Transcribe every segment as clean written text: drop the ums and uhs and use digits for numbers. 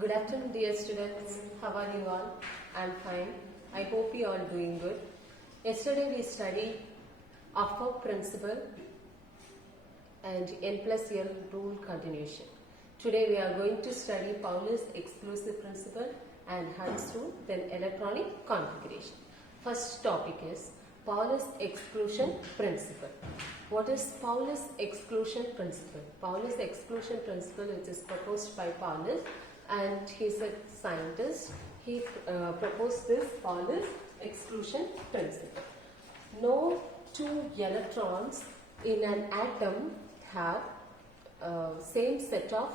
Good afternoon, dear students. How are you all? I'm fine. I hope you are doing good. Yesterday we studied Affolk principle and N plus L rule continuation. Today we are going to study Pauli's exclusive principle and Hund's rule, then electronic configuration. First topic is Pauli's exclusion principle. What is Pauli's exclusion principle? Pauli's exclusion principle, which is proposed by Paulus, and he's a scientist. He proposed this Pauli's exclusion principle. No two electrons in an atom have same set of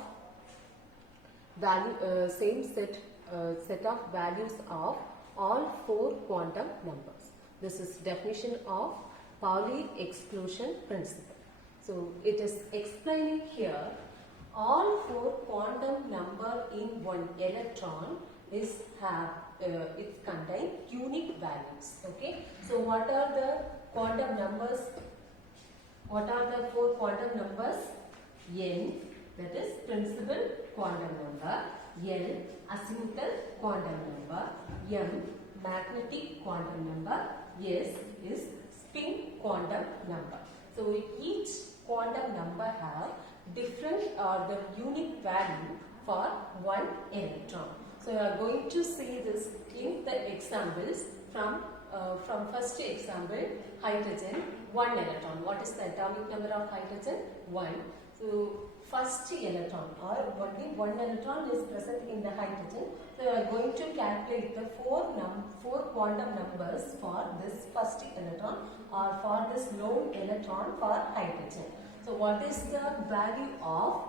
value, set of values of all four quantum numbers. This is definition of Pauli exclusion principle. So it is explaining here all four quantum number in one electron is have it contain unique values. Okay. So what are the quantum numbers? What are the four quantum numbers? N, that is principal quantum number. L, azimuthal quantum number. M, magnetic quantum number. S is spin quantum number. So each quantum number have different or the unique value for one electron. So we are going to see this in the examples from first example, hydrogen, 1 electron. What is the atomic number of hydrogen? 1. So first electron or only 1 electron is present in the hydrogen. So we are going to calculate the four quantum numbers for this first electron or for this lone electron for hydrogen. So what is the value of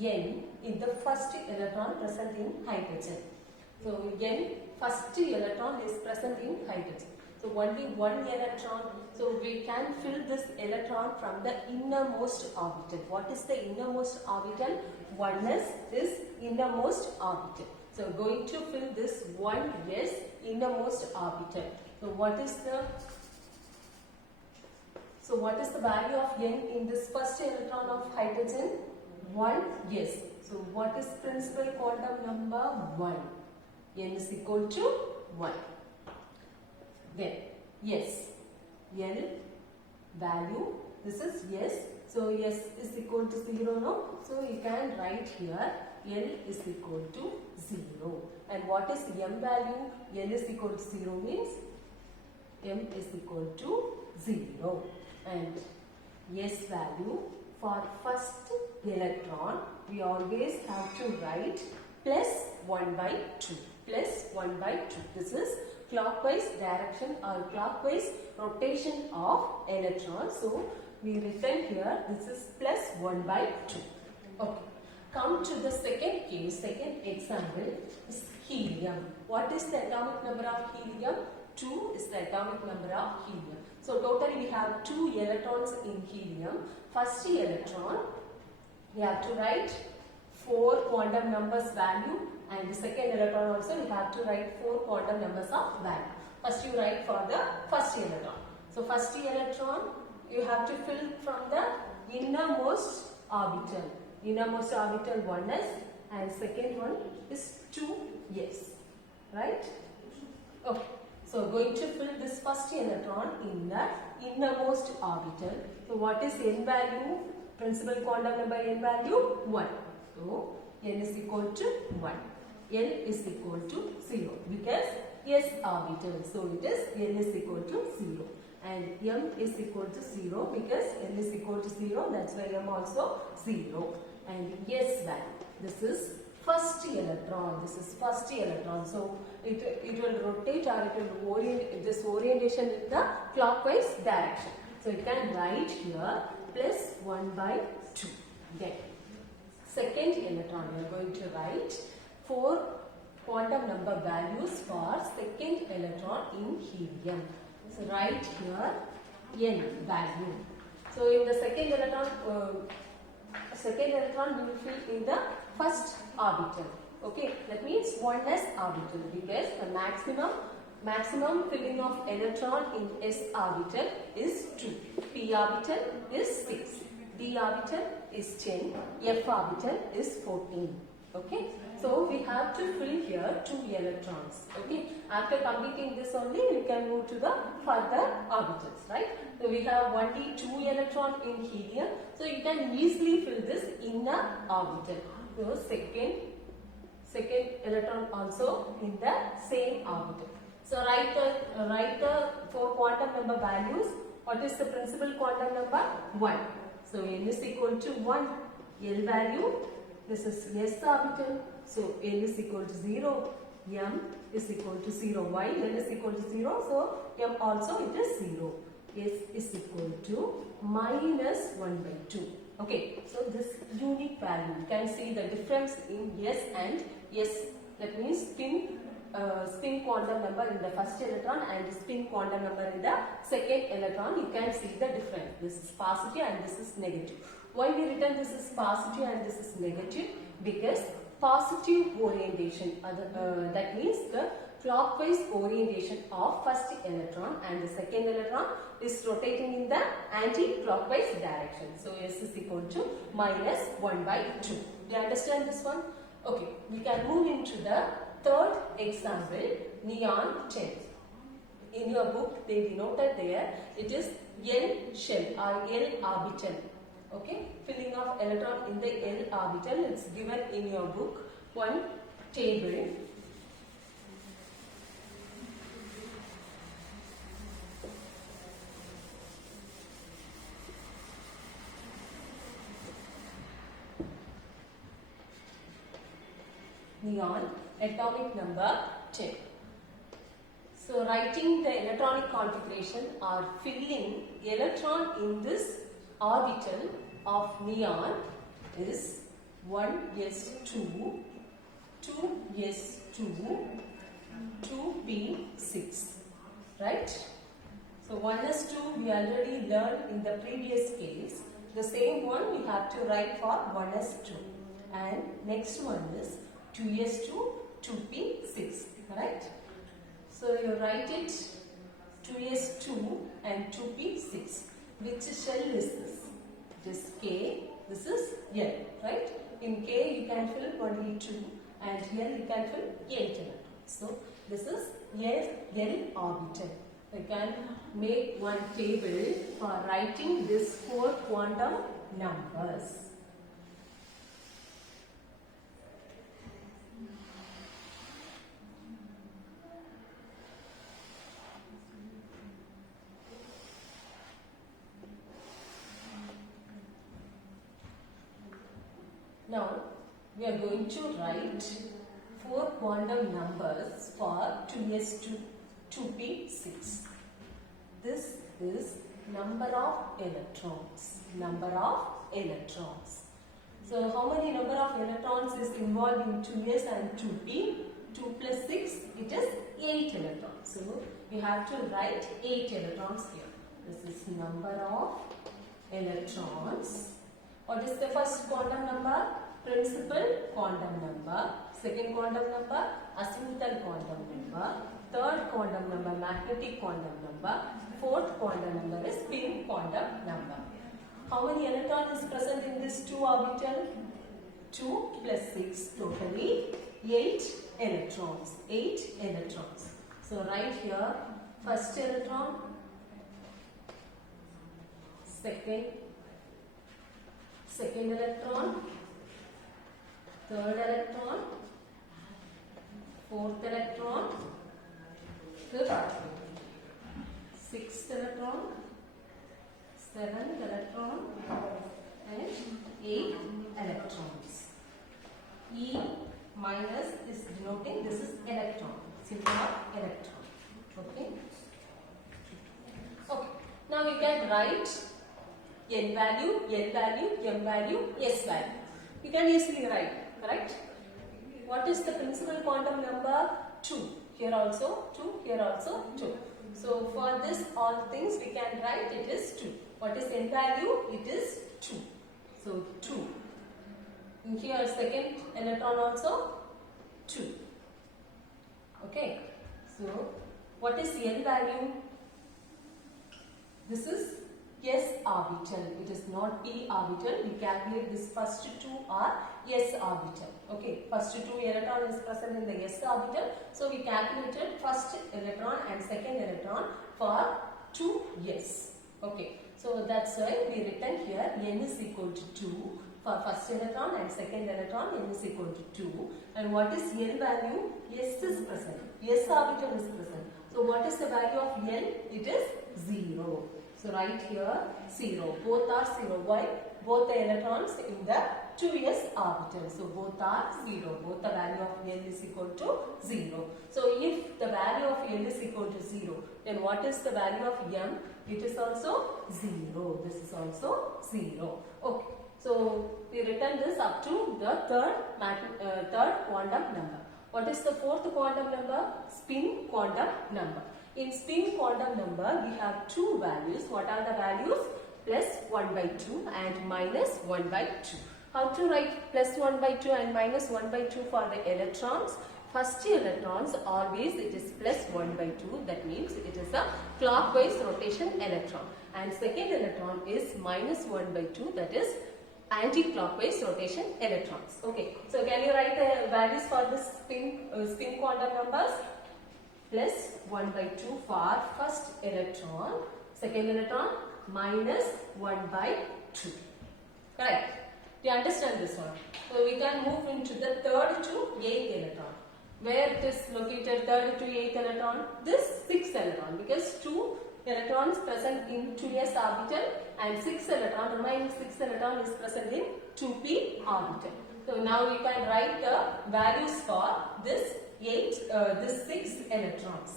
N in the first electron present in hydrogen? So N, first electron is present in hydrogen. So only 1 electron. So we can fill this electron from the innermost orbital. What is the innermost orbital? 1s is innermost orbital. So going to fill this 1s innermost orbital. So what is the value of N in this first electron of hydrogen? 1, yes. So what is principal quantum number? 1. N is equal to 1. Then yes, L value, this is yes. So S is equal to 0 now. So you can write here L is equal to 0. And what is M value? L is equal to 0 means M is equal to 0. And S value for first electron, we always have to write plus 1 by 2. Plus 1 by 2. This is clockwise direction or clockwise rotation of electron. So we written here this is plus 1 by 2. Okay. Come to the second case, second example is helium. What is the atomic number of helium? 2 is the atomic number of helium. So totally we have 2 electrons in helium. First electron, we have to write 4 quantum numbers value, and the second electron also we have to write 4 quantum numbers of value. First you write for the first electron. So first electron you have to fill from the innermost orbital. Innermost orbital 1s and second one is 2s. Right? Okay. So going to fill this first electron in the innermost orbital. So what is N value? Principal quantum number N value? 1. So N is equal to 1. L is equal to 0 because S orbital. So it is N is equal to 0. And M is equal to 0 because N is equal to 0. That's why M also 0. And S value. This is first electron. This is first electron. So it will rotate or it will orient this orientation in the clockwise direction. So you can write here plus 1 by 2. Then second electron we are going to write 4 quantum number values for second electron in helium. So write here N value. So in the second electron we will fill in the first orbital. Okay, that means 1s orbital because the maximum filling of electron in s orbital is 2. P orbital is 6. D orbital is 10, F orbital is 14. Okay, so we have to fill here 2 electrons. Okay, after completing this only we can move to the further orbitals, right? So we have only 2 electron in helium, so you can easily fill this inner orbital. So second electron also in the same orbital. So write the 4 quantum number values. What is the principal quantum number? 1. So n is equal to 1. L value, this is s orbital. So n is equal to 0. M is equal to 0. Why n is equal to 0? So m also it is 0. S is equal to minus 1 by 2. Okay, so this unique value, you can see the difference in S and S. That means spin quantum number in the first electron and spin quantum number in the second electron. You can see the difference. This is positive and this is negative. Why we written this is positive and this is negative? Because positive orientation, that means the clockwise orientation of first electron and the second electron is rotating in the anti-clockwise direction. So S is equal to minus 1 by 2. Do you understand this one? Okay, we can move into the third example, neon 10. In your book, they denoted there, it is L shell or L orbital. Okay, filling of electron in the L orbital, it's given in your book, one table. Neon, atomic number 10. So writing the electronic configuration or filling electron in this orbital of neon is 1s2, 2s2, 2p6, right? So 1s2 we already learned in the previous case. The same one we have to write for 1s2, and next one is 2s2, 2p6, correct? So you write it 2s2 and 2p6. Which shell is this? It is K, this is L, right? In K you can fill only 2 and here you can fill 8 electrons. So this is L orbital. We can make one table for writing these 4 quantum numbers. Now, we are going to write 4 quantum numbers for 2s2, 2p6. This is number of electrons. Number of electrons. So, how many number of electrons is involved in 2s and 2p? 2 plus 6, it is 8 electrons. So, you have to write 8 electrons here. This is number of electrons. What is the first quantum number? Principal quantum number. Second quantum number, azimuthal quantum number. Third quantum number, magnetic quantum number. Fourth quantum number is spin quantum number. How many electrons is present in this 2 orbital? 2 plus 6, totally 8 electrons. 8 electrons. So write here first electron, second electron, third electron, fourth electron, fifth, sixth electron, seventh electron, and eighth electrons. E minus is denoting this is electron, symbol of electron. Okay. Okay. Now you can write N value, L value, M value, S value. You can easily write, correct? What is the principal quantum number? 2. Here also 2, here also 2. So for this all things we can write it is 2. What is N value? It is 2. So 2. And here second electron also 2. Okay. So what is L value? This is s orbital. It is not p orbital. We calculate this first two are s orbital. Okay, first two electron is present in the s orbital. So we calculated first electron and second electron for 2s. Okay, so that's why we written here n is equal to 2 for first electron and second electron, n is equal to 2. And what is n value? S is present. S orbital is present. So what is the value of n? It is 0. So write here 0. Both are 0. Why? Both the electrons in the 2s orbital. So both are 0. Both the value of n is equal to 0. So if the value of n is equal to 0, then what is the value of m? It is also 0. This is also 0. Okay. So we written this up to the third quantum number. What is the fourth quantum number? Spin quantum number. In spin quantum number, we have two values. What are the values? Plus 1 by 2 and minus 1 by 2. How to write plus 1 by 2 and minus 1 by 2 for the electrons? First electrons always it is plus 1 by 2. That means it is a clockwise rotation electron. And second electron is minus 1 by 2. That is anti-clockwise rotation electrons. Okay, so can you write the values for the spin quantum numbers? Plus 1 by 2 for first electron, second electron minus 1 by 2. Correct? Do you understand this one? So we can move into the third to 8th electron. Where it is located, third to 8th electron? This 6th electron, because 2 electrons present in 2s orbital and 6 electron, remaining 6 electron is present in 2p orbital. So now you can write the values for this 6 electrons.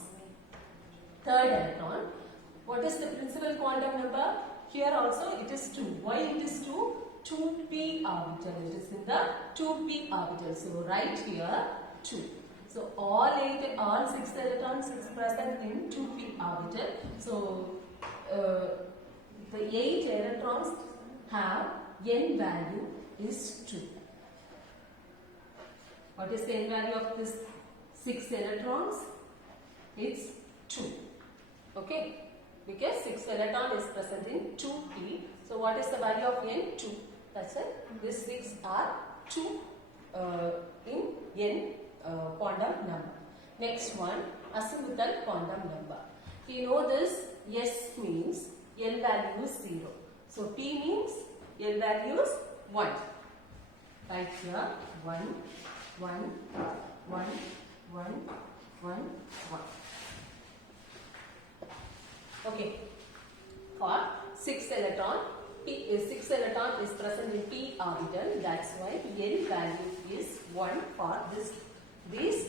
Third electron. What is the principal quantum number? Here also it is 2. Why it is 2? 2p orbital. It is in the 2p orbital. So write here 2. So all 6 electrons is present in 2p orbital. So the 8 electrons have n value is 2. What is the n value of this 6 electrons? It's 2. Okay, because 6 electron is present in 2p. So what is the value of n? 2. That's it. These 6 are 2 in n quantum number. Next one, azimuthal quantum number. You know this, S means L value is 0. So P means L value is 1. Right here, 1, 1, 1, 1, 1, 1. Okay. For 6 electron, 6 electron is present in p orbital. That's why L value is 1 for these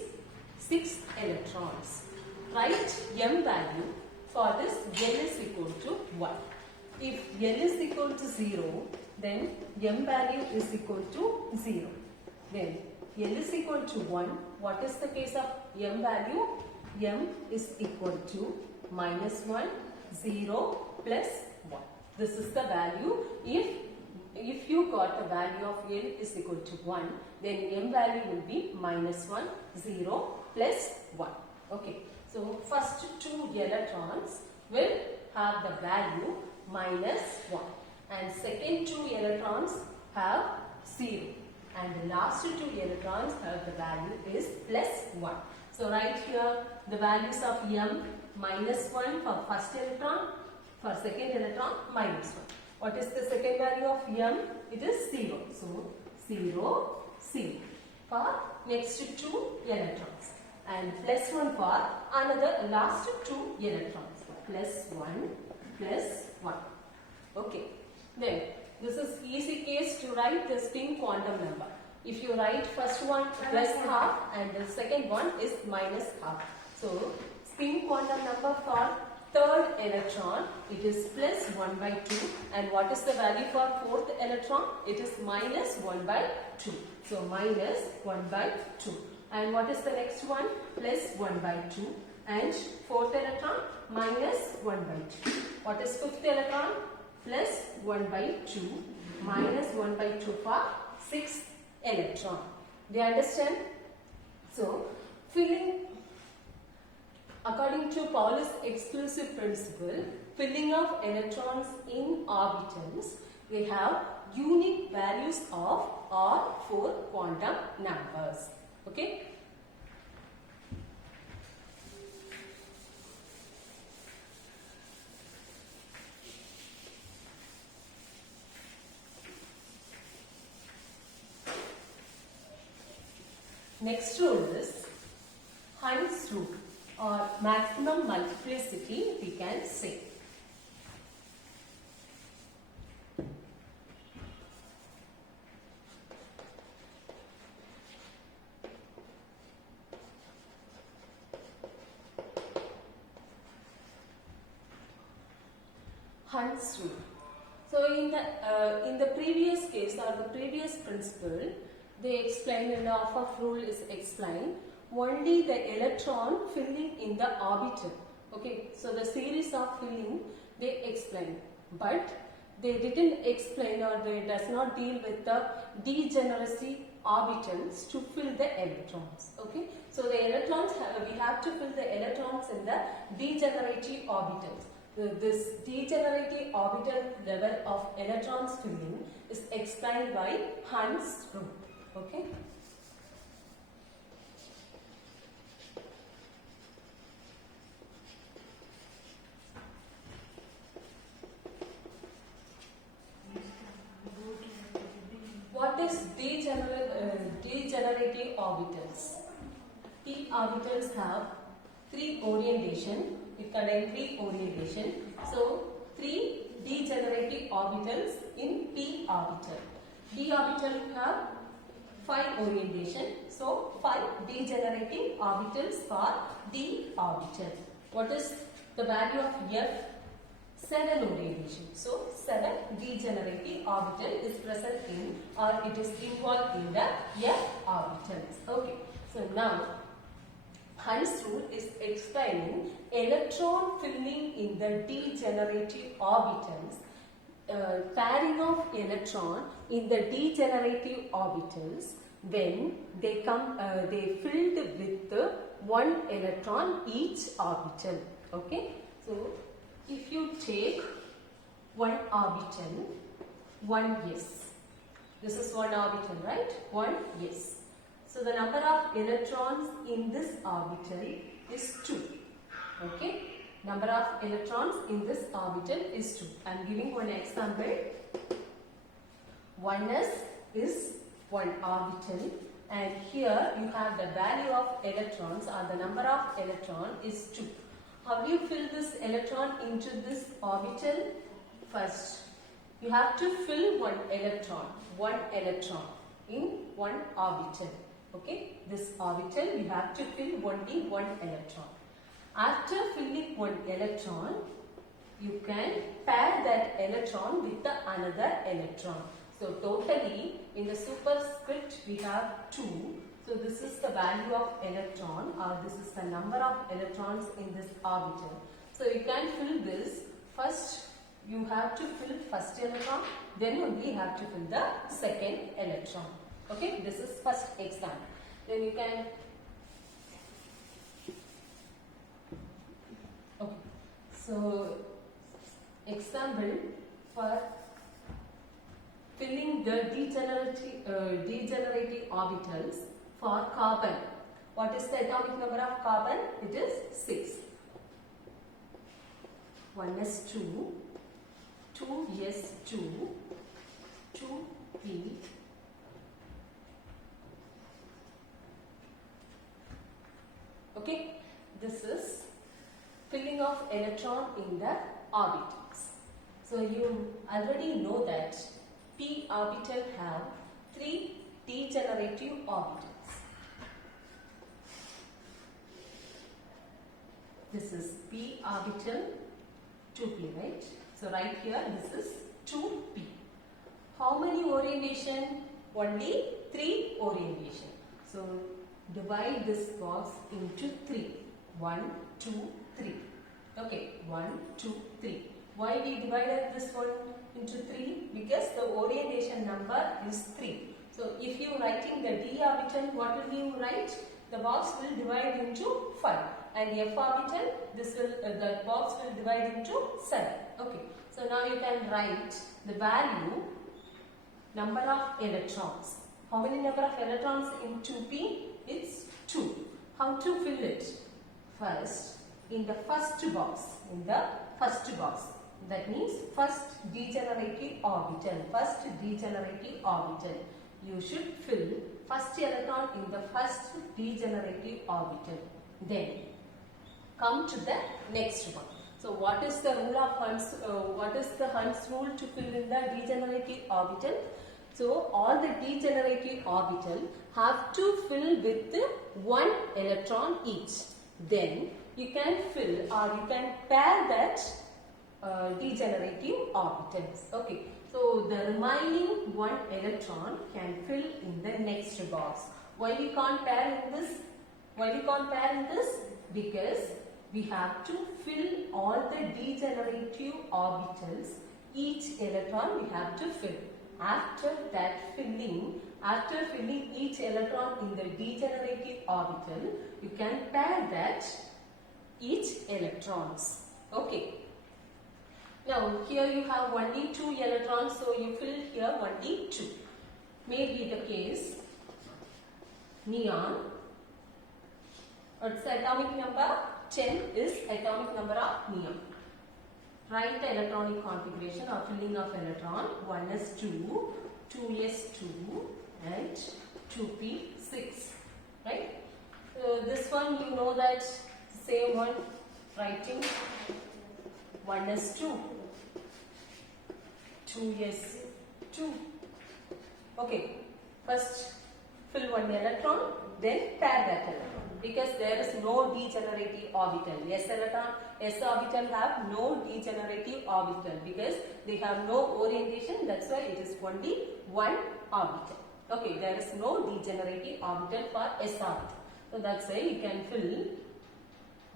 6 electrons. Write m value for this L is equal to 1. If L is equal to 0, then m value is equal to 0. Then L is equal to 1. What is the case of m value? M is equal to minus 1, 0, plus 1. This is the value. If you got the value of L is equal to 1, then m value will be minus 1, 0, plus 1. Okay. So first 2 electrons will have the value minus 1. And second 2 electrons have 0. And the last 2 electrons have the value is plus 1. So write here the values of m minus 1 for first electron, for second electron minus 1. What is the second value of m? It is 0. So 0, 0 for next 2 electrons. And plus 1 for another last 2 electrons. Plus 1, plus 1. Okay. Then this is easy case to write the spin quantum number. If you write first one plus half and the second one is minus half. So spin quantum number for third electron, it is plus 1 by 2. And what is the value for fourth electron? It is minus 1 by 2. So minus 1 by 2. And what is the next one? Plus 1 by 2. And fourth electron minus 1 by 2. What is fifth electron? Plus 1 by 2 minus 1 by 2 for sixth electron. Do you understand? So filling according to Pauli's exclusive principle, filling of electrons in orbitals, they have unique values of or for quantum numbers. Okay. Next rule is Hund's rule or maximum multiplicity, we can say. Hund's rule. So in the previous case or the previous principle, they explained, and the Hoff rule is explained, only the electron filling in the orbital. Okay, so the series of filling they explained, but they didn't explain or they does not deal with the degeneracy orbitals to fill the electrons. Okay, so the electrons we have to fill the electrons in the degenerative orbitals. This degenerative orbital level of electrons filling is explained by Hund's rule. Okay. What is degenerative orbitals? P orbitals have 3 orientation. It contains 3 orientation. So 3 degenerative orbitals in P orbital. D orbital have 5 orientation. So 5 degenerating orbitals for D orbital. What is the value of F? 7 orientation. So 7 degenerating orbital is present in or it is involved in the F orbitals. Okay. So now Hund's rule is explaining electron filling in the degenerative orbitals. Pairing of electron in the degenerative orbitals when they come they filled with 1 electron each orbital. Okay, so if you take 1 orbital, 1 yes, this is 1 orbital, right? 1 yes. So the number of electrons in this orbital is 2. Okay. Number of electrons in this orbital is 2. I am giving one example. 1s is 1 orbital and here you have the value of electrons or the number of electron is 2. How do you fill this electron into this orbital? First, you have to fill 1 electron in 1 orbital. Okay, this orbital you have to fill only 1 electron. After filling 1 electron, you can pair that electron with the another electron. So totally in the superscript we have 2. So this is the value of electron or this is the number of electrons in this orbital. So you can fill this. First you have to fill first electron, then only you have to fill the second electron. Okay, this is first example. Then you can so example for filling the degenerating orbitals for carbon. What is the atomic number of carbon? It is 6. 1s2, 2s2, 2p. Okay, this is filling of electron in the orbitals. So you already know that p orbital have 3 degenerative orbitals. This is p orbital 2p, right? So right here this is 2p. How many orientation? Only 3 orientation. So divide this box into 3. 1, 2, 3. Okay, 1, 2, 3. Why we divided this one into 3? Because the orientation number is 3. So if you writing the d orbital, what will you write? The box will divide into 5. and f orbital, the box will divide into 7. Okay, so now you can write the value, number of electrons. How many number of electrons in 2p? It's 2. How to fill it? First, in the first box. That means first degenerative orbital. You should fill first electron in the first degenerative orbital. Then come to the next one. So what is the rule of Hund's? What is the Hund's rule to fill in the degenerative orbital? So all the degenerative orbital have to fill with 1 electron each. Then you can fill or you can pair that degenerative orbitals. Okay. So the remaining 1 electron can fill in the next box. Why we can't pair in this? Because we have to fill all the degenerative orbitals. Each electron we have to fill. After filling each electron in the degenerative orbital, you can pair that each electrons. Okay. Now here you have only 2 electrons, so you fill here only 2. May be the case. Neon. What's the atomic number? 10 is atomic number of neon. Write the electronic configuration or filling of electron. 1s2, 2s2 and 2p6. Right? So this one you know that same one, writing 1s2, 2s2. Okay. First fill 1 electron, then pair that electron. Because there is no degenerative orbital. S orbital have no degenerative orbital because they have no orientation. That's why it is only 1 orbital. Okay, there is no degenerative orbital for S orbital. So that's why you can fill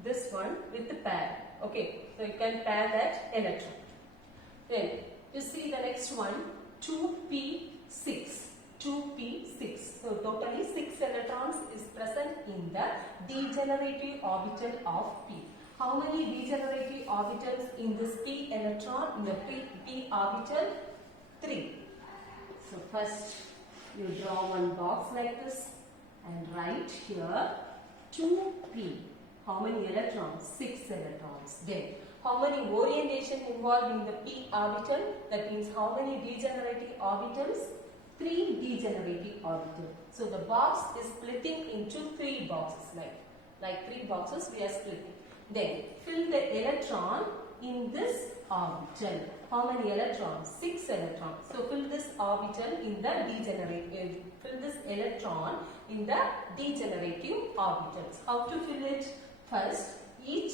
this one with the pair. Okay, so you can pair that electron. Then you see the next one, 2p6. 2p6. So totally 6 electrons is present in the degenerative orbital of p. How many degenerative orbitals in this p electron? In the p orbital? 3. So first you draw one box like this and write here 2p. How many electrons? 6 electrons. Then how many orientation involved in the p orbital? That means how many degenerative orbitals? 3 degenerative orbitals. So the box is splitting into 3 boxes, like 3 boxes we are splitting. Then fill the electron in this orbital. How many electrons? 6 electrons. So fill this orbital in the degenerative. Fill this electron in the degenerative orbitals. How to fill it? First, we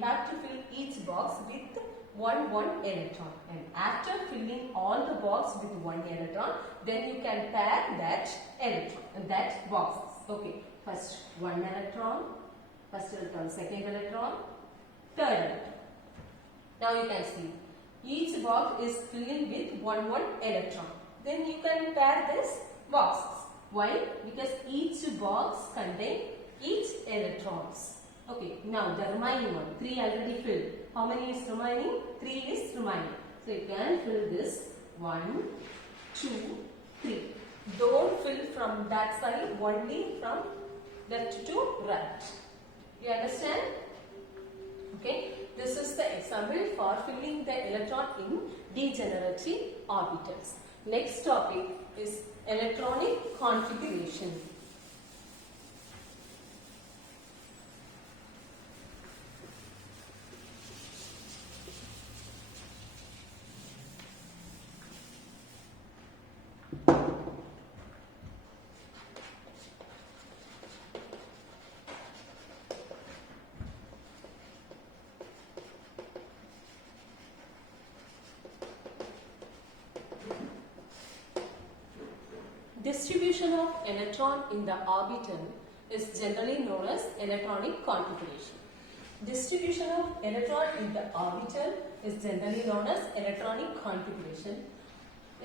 have to fill each box with 1 electron, and after filling all the box with 1 electron, then you can pair that electron and that boxes. Okay, first 1 electron, second electron, third electron. Now you can see each box is filled with 1 electron. Then you can pair this boxes. Why? Because each box contains each electrons. Okay, now the remaining one, 3 already filled. How many is remaining? 3 is remaining. So you can fill this 1, 2, 3. Don't fill from that side, only from left to right. You understand? Okay, this is the example for filling the electron in degenerative orbitals. Next topic is electronic configuration. Distribution of electron in the orbital is generally known as electronic configuration. Distribution of electron in the orbital is generally known as electronic configuration.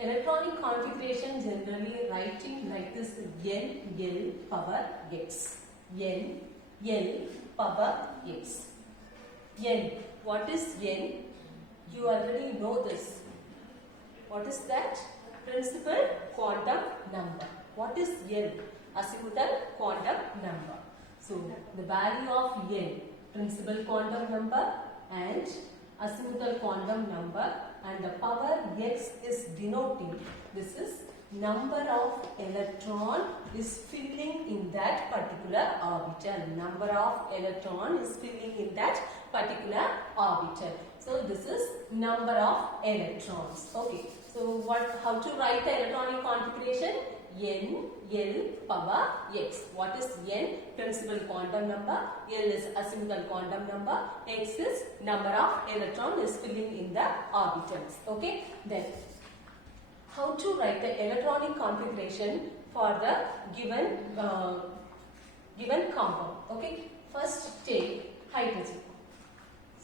Electronic configuration generally writing like this: n l power x, n l power x. N. What is N? You already know this. What is that? Principal quantum number. What is N? Azimuthal quantum number. So the value of N, principal quantum number and azimuthal quantum number, and the power x is denoting, this is number of electron is filling in that particular orbital. Number of electron is filling in that particular orbital. So this is number of electrons. Okay. So how to write the electronic configuration? N, L, power x. What is N? Principal quantum number. L is azimuthal quantum number. X is number of electron is filling in the orbitals. Okay. Then how to write the electronic configuration for the given compound? Okay. First take hydrogen.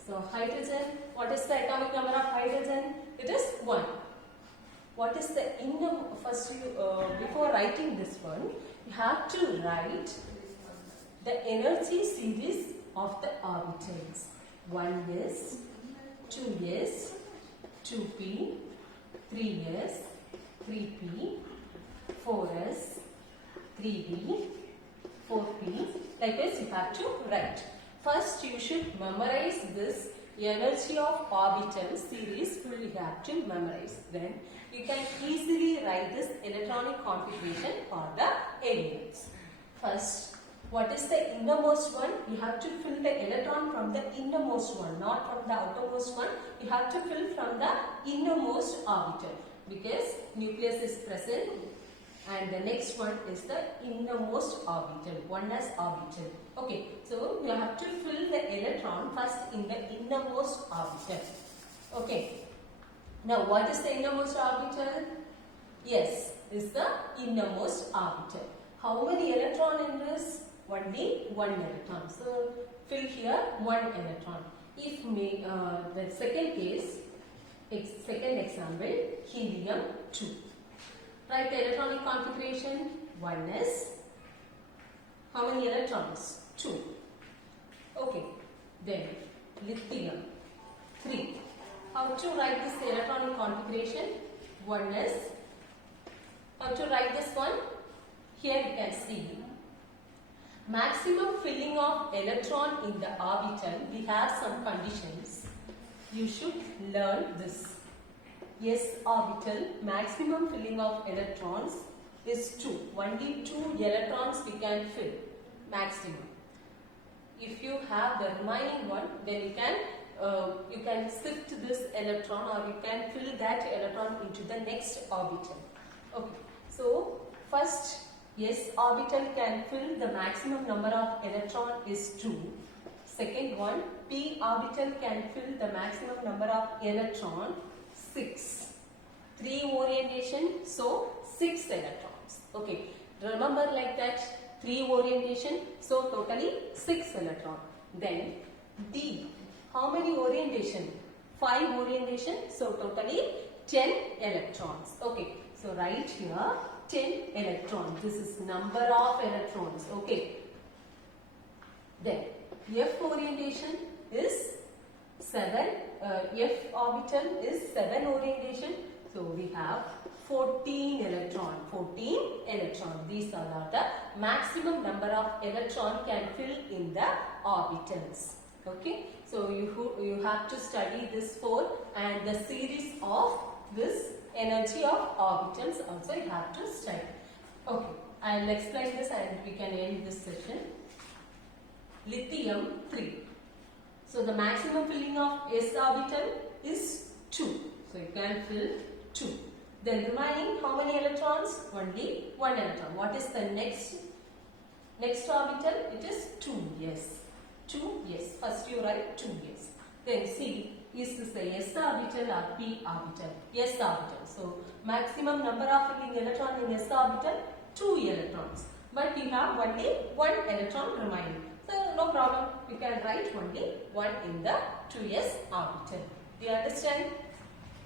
So hydrogen. What is the atomic number of hydrogen? It is 1. What is the first before writing this one, you have to write the energy series of the orbitals. 1s, 2s, 2p, 3s, 3p, 4s, 3d, 4p. Like this you have to write. First you should memorize this energy of orbital series fully. You have to memorize. Then you can easily write this electronic configuration for the elements. First, what is the innermost one? You have to fill the electron from the innermost one, not from the outermost one. You have to fill from the innermost orbital because nucleus is present, and the next one is the innermost orbital, 1s orbital. Okay, so you have to fill the electron first in the innermost orbital. Okay. Now, what is the innermost orbital? Yes, is the innermost orbital. How many electron in this? Only 1 electron. So, fill here 1 electron. If the second case, second example, helium 2. Write the electronic configuration. 1s. How many electrons? 2. Okay. Then, lithium 3. How to write this electronic configuration? 1s. How to write this one? Here you can see. Maximum filling of electron in the orbital. We have some conditions. You should learn this. S orbital, maximum filling of electrons is 2. Only 2 electrons we can fill. Maximum. If you have the remaining one, then you can shift this electron, or you can fill that electron into the next orbital. Okay. So first, S orbital can fill the maximum number of electron is 2. Second one, P orbital can fill the maximum number of electron 6. 3 orientation, so 6 electrons. Okay. Remember like that, 3 orientation, so totally 6 electron. Then D. How many orientation? 5 orientation, so totally 10 electrons. Okay, so write here 10 electrons. This is number of electrons. Okay. Then F orientation is 7. F orbital is 7 orientation. So we have 14 electron. 14 electron. These are the maximum number of electron can fill in the orbitals. Okay. So you have to study this 4 and the series of this energy of orbitals also you have to study. Okay, I will explain this and we can end this session. Lithium 3. So the maximum filling of S orbital is 2. So you can fill 2. Then remaining how many electrons? Only 1 electron. What is the next orbital? It is 2s. 2s. First you write 2s. Then C. Is this the S orbital or P orbital? S orbital. So maximum number of filling electron in S orbital 2 electrons. But you have only 1 electron remaining. So no problem. You can write only 1 in the 2s orbital. Do you understand?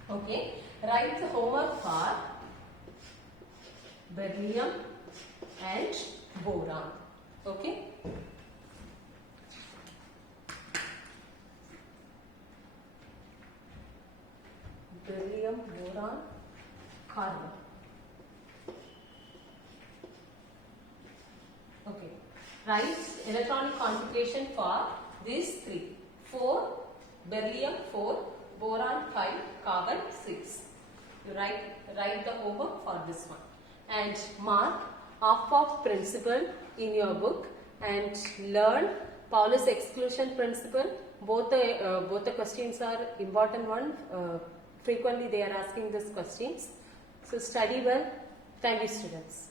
Okay. Write the homework for beryllium and boron. Okay. Okay. Write electronic configuration for these three. 4, beryllium 4, boron 5, carbon 6. You write the homework for this one. And mark Off-off principle in your book and learn Paulus exclusion principle. Both the questions are important one. Frequently they are asking these questions. So study well. Thank you, students.